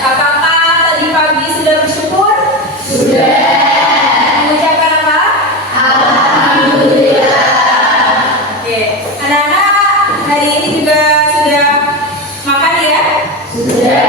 Apakah tadi pagi sudah bersyukur? Mengucapkan apa? Oke, anak-anak hari ini juga sudah makan ya? Ya,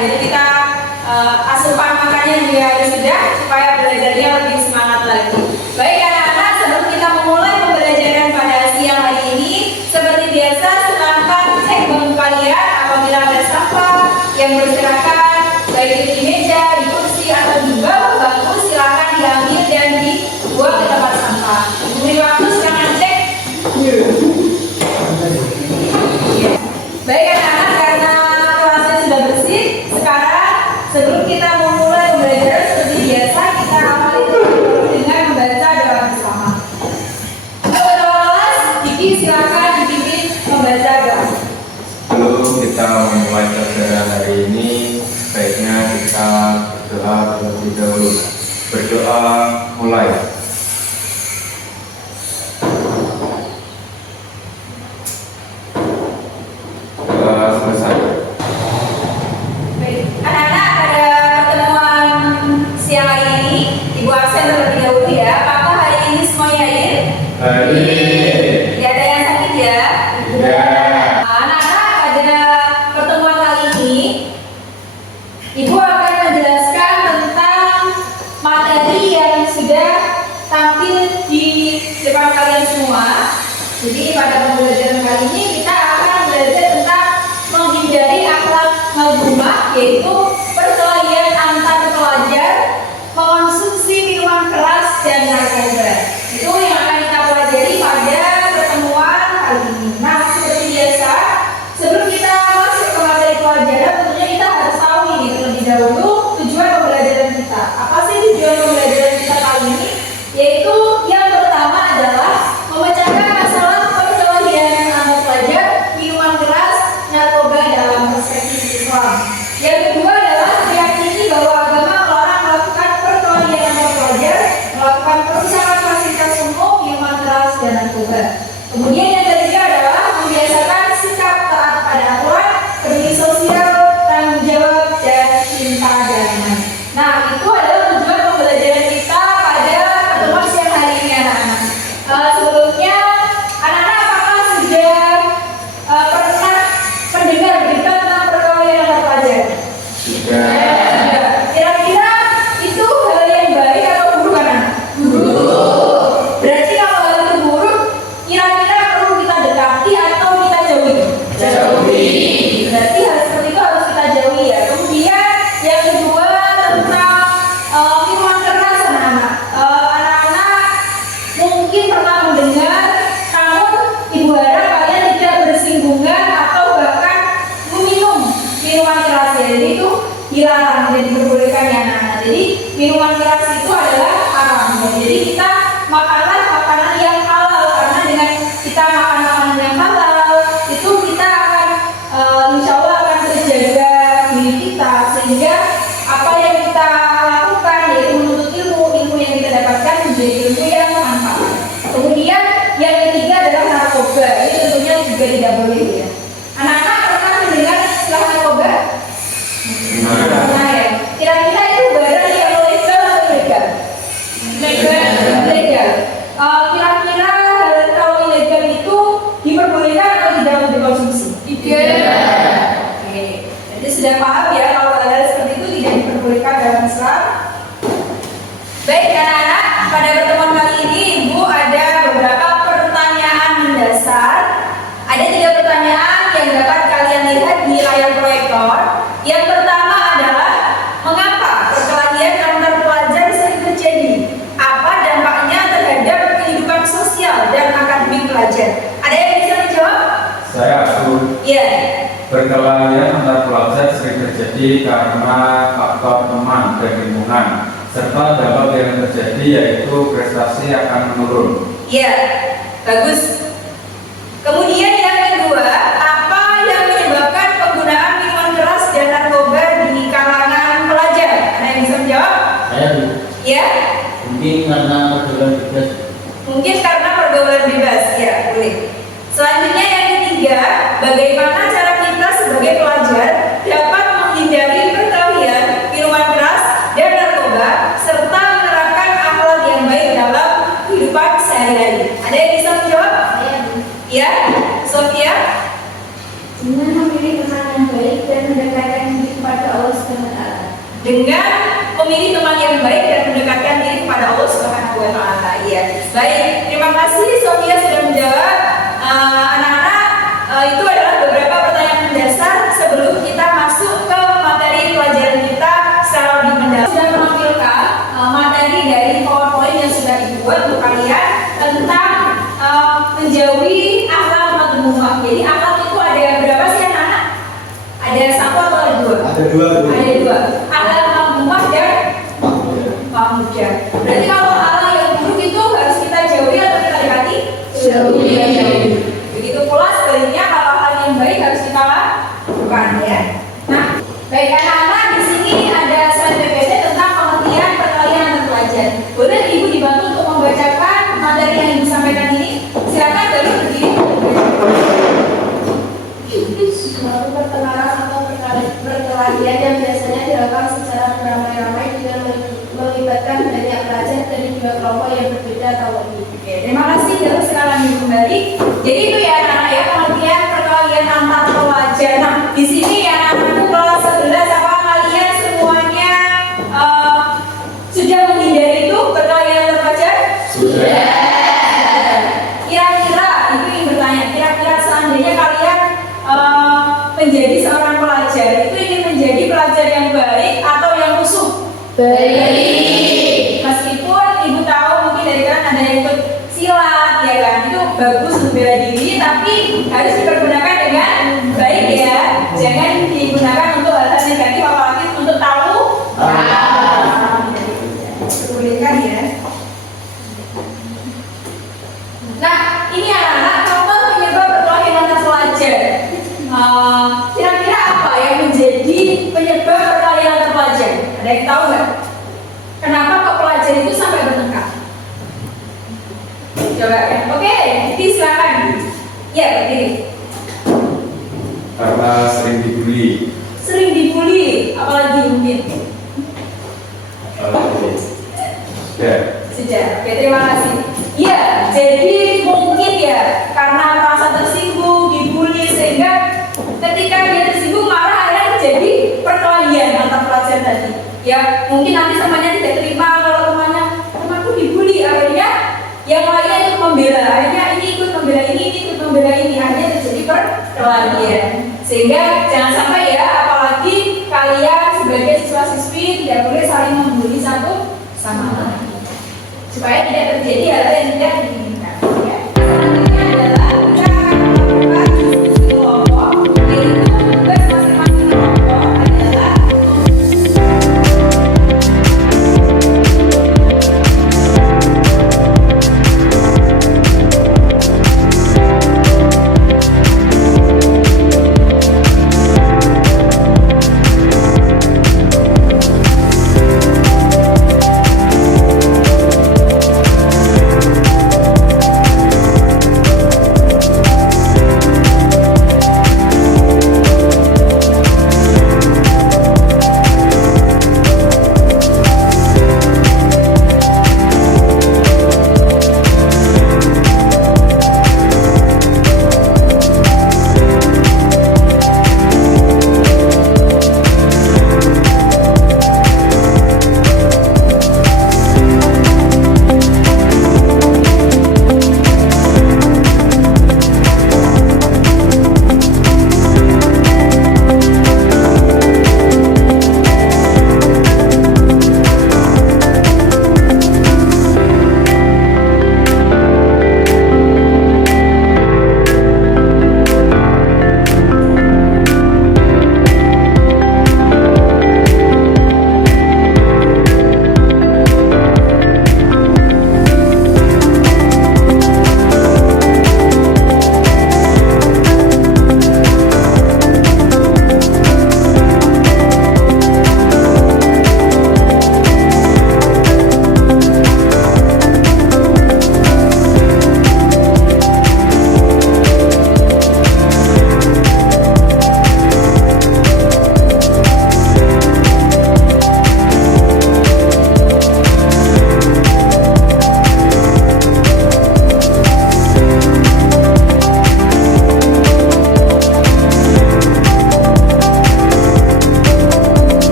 jadi kita asupan makannya juga sudah supaya belajarnya lebih semangat lagi. Baik anak-anak, sebelum kita memulai pembelajaran pada siang hari ini, seperti biasa silakan cek bangku kalian apabila ada sampah yang berserakan, baik di meja, di kursi atau di bawah bangku, silakan diambil dan dibuang ke tempat sampah. Beri waktu silakan cek. Baik anak-anak, karena kelasnya sudah bersih, sekarang sebelum kita memulai pembelajaran seperti biasa, kita awali dulu dengan membaca doa bersama. Kepada kelas, Diki silakan dipimpin membaca doa. Sebelum kita memulai pelajaran hari ini, baiknya kita berdoa terlebih dahulu. Berdoa mulai. Doa selesai. Baik, anak-anak pada pertemuan siang hari ini, Ibu absen terlebih dahulu ya. Apakah hari ini semuanya hadir? Tidak ada yang sakit ya? Anak-anak pada pertemuan kali ini, Ibu akan menjelaskan tentang materi yang sudah tampil di depan kalian semua. Jadi pada pembelajaran kali ini kita akan belajar tentang menghindari akhlak mazmumah, yaitu perkelahian antar pelajar, mengonsumsi minuman keras dan narkoba. Itu yang akan kita pelajari pada pertemuan kali ini. Nah, seperti biasa, sebelum kita masuk ke materi pelajaran, tentunya kita harus tahu ini terlebih dahulu tujuan pembelajaran kita. Apa sih tujuan pembelajaran kita kali ini? Yaitu yang pertama adalah memecahkan masalah perkelahian antar pelajar, minuman keras, narkoba dalam perspektif Islam. Yang kedua adalah meyakini bahwa agama melarang melakukan perkelahian antar pelajar, melakukan perusakan fasilitas umum, minuman keras dan narkoba. Kemudian yang ketiga adalah membiasakan sikap taat pada aturan, peduli sosial, tanggung jawab dan cinta damai. Nah, itu adalah tujuan pembelajaran kita pada pertemuan siang hari ini anak-anak. Sebelumnya, anak-anak apakah sudah pernah mendengar berita tentang perkelahian antar pelajar? Sudah. Kira-kira itu hal yang baik atau buruk anak? Buruk. Berarti kalau hal itu buruk, kira-kira perlu kita dekati atau kita jauhi? Jauhi. Berarti hal seperti itu harus kita jauhi ya. Kemudian yang kedua tentang minuman keras anak-anak. Anak-anak mungkin pernah mendengar, namun ibu harap kalian tidak bersinggungan atau bahkan meminum minuman keras ya. Jadi itu dilarang, tidak diperbolehkan ya anak-anak. Jadi minuman keras itu adalah haram ya. Jadi kita makanlah makanan yang halal, karena dengan kita makan makanan yang halal itu kita akan insya Allah akan terjaga diri kita, sehingga apa yang kita lakukan yaitu menuntut ilmu yang kita dapatkan menjadi ilmu yang manfaat. Kemudian yang ketiga adalah narkoba. Ini tentunya juga tidak boleh ya. Anak-anak pernah mendengar istilah narkoba? Pernah ya. Kira-kira itu barang yang legal atau ilegal? Legal. Kira-kira kalau ilegal itu diperbolehkan atau tidak untuk dikonsumsi? Tidak. Oke. Jadi sudah paham ya kalau hal seperti itu tidak diperbolehkan dalam Islam. Baik anak-anak, pada pertemuan kali ini Ibu ada beberapa pertanyaan mendasar. Ada 3 pertanyaan yang dapat kalian lihat di layar proyektor. Yang pertama adalah, mengapa perkelahian antar pelajar sering terjadi? Apa dampaknya terhadap kehidupan sosial dan akademik pelajar? Ada yang bisa menjawab? Saya aku. Iya. Perkelahian antar pelajar sering terjadi karena faktor teman dan lingkungan, serta dampak yang terjadi yaitu prestasi akan menurun. Iya, bagus. Kemudian yang kedua, apa yang menyebabkan penggunaan minuman keras dan narkoba di kalangan pelajar? Ada yang bisa menjawab? Saya Iya. mungkin karena pergaulan bebas. Mungkin karena pergaulan bebas, ya boleh. Selanjutnya yang ketiga, bagaimana cara kita sebagai pelajar dengan memilih teman yang baik dan mendekatkan diri kepada Allah Subhanahu wa taala. Iya. Baik, terima kasih Sofia sudah menjawab. Anak-anak, itu adalah beberapa pertanyaan mendasar sebelum kita masuk ke materi pelajaran kita secara lebih mendalam. Sudah menampilkan materi dari PowerPoint yang sudah dibuat untuk kalian tentang menjauhi akhlak madhumumah. Jadi akhlak itu ada berapa sih anak-anak? Ada satu atau ada dua? Ada dua. Ada dua. Akhlak madhumumah dan mahmudah. Berarti kalau akhlak yang buruk itu harus kita jauhi atau kita dekati? Jauhi. Begitu pula sebaliknya kalau hal yang baik harus kita lakukan ya. Nah, baik anak-anak, di sini ada slide PPT tentang pengertian perkalian antar pelajar. Boleh Ibu dibantu untuk membacakan materi yang Ibu sampaikan ini? Silakan dari berdiri. Suatu perkenalan atau perkelahian yang biasanya dilakukan secara beramai-ramai dengan melibatkan banyak pelajar dari dua kelompok yang berbeda atau lebih. Oke, terima kasih terus sekarang Ibu kembali. Jadi itu ya anak-anak ya pengertian perkelahian antar pelajar. Nah, di sini ya anak-anakku kelas 11 apa kalian semuanya sudah menghindari itu perkelahian antar pelajar? Sudah. Kira-kira Ibu ingin bertanya, kira-kira seandainya kalian menjadi seorang pelajar, itu ingin menjadi pelajar yang baik atau yang musuh? Baik. Meskipun Ibu tahu mungkin dari kan ada yang ikut silat ya kan, itu bagus untuk bela diri, tapi harus dipergunakan dengan baik ya, jangan digunakan untuk hal-hal negatif apalagi untuk tahu. Perbolehkan ya. Nah, ini anak-anak contoh penyebab perkelahian antar pelajar. Kira-kira apa yang menjadi penyebab perkelahian antar pelajar? Ada yang tahu nggak? Kenapa kok pelajar itu sampai bertengkar? Coba ya. Oke, Diti silakan. Ya, berdiri. Karena sering dibully. Sering dibully, apalagi mungkin. Ya. Sejak. Oke, terima kasih. Iya, jadi mungkin ya karena merasa tersinggung, dibully sehingga ketika dia tersinggung marah akhirnya terjadi perkelahian antar pelajar tadi. Ya, mungkin nanti temannya tidak terima kalau temanku dibully, akhirnya yang lainnya ikut membela, akhirnya ini ikut membela ini ikut membela ini, akhirnya terjadi perkelahian. Sehingga jangan sampai ya, apalagi kalian sebagai siswa-siswi tidak boleh saling membuli satu sama lain supaya tidak terjadi hal yang tidak diinginkan. Ya. Selanjutnya adalah kita akan melakukan diskusi kelompok, yaitu tugas masing-masing kelompok adalah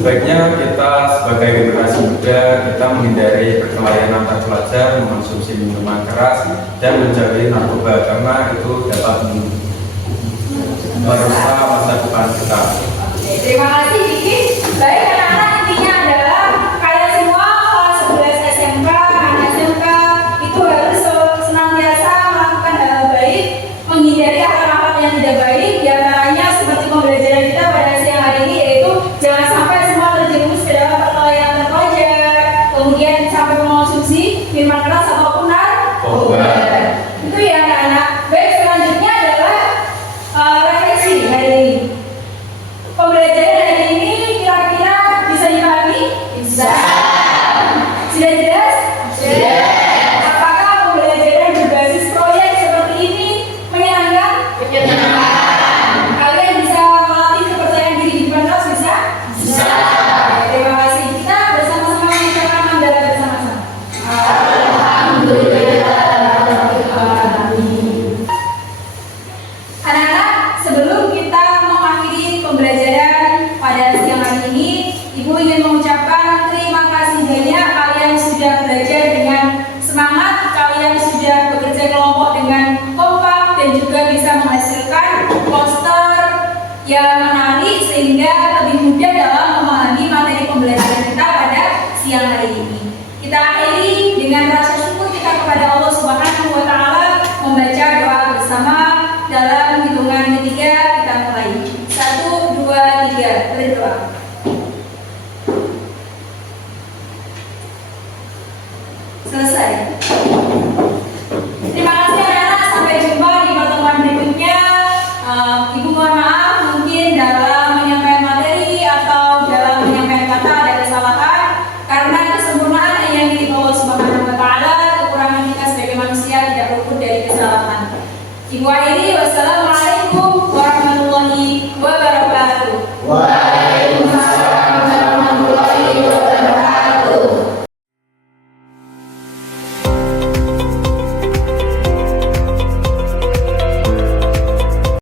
Sebaiknya kita sebagai generasi muda kita menghindari perkelahian antar pelajar, mengonsumsi minuman keras, dan menjauhi narkoba karena itu dapat merusak masa depan kita. Oke, terima kasih Diki. Baik anak-anak, intinya adalah kalian semua kelas 11 SMK, anak SMK itu harus senantiasa melakukan hal baik, menghindari hal-hal yang tidak baik, diantaranya seperti pembelajaran kita pada siang hari ini yaitu jangan sampai semua terjerumus ke dalam perkelahian antar pelajar, kemudian sampai mengonsumsi minuman keras ataupun narkoba. Itu ya anak-anak. Baik, selanjutnya adalah refleksi hari ini. Pembelajaran hari ini kira-kira bisa dipahami? Bisa. Sudah jelas? Sudah. Apakah pembelajaran berbasis proyek seperti ini menyenangkan? Menyenangkan. Kalian bisa melatih kepercayaan diri di depan kelas bisa? Bisa. Terima kasih. Kita bersama-sama mengucapkan hamdalah bersama-sama. Alhamdulillah. Anak-anak, sebelum kita mengakhiri pembelajaran pada siang hari ini, Ibu ingin mengucapkan terima kasih banyak kalian sudah belajar dengan semangat, kalian sudah bekerja kelompok dengan kompak dan juga bisa menghasilkan poster yang menarik sehingga lebih mudah dalam memahami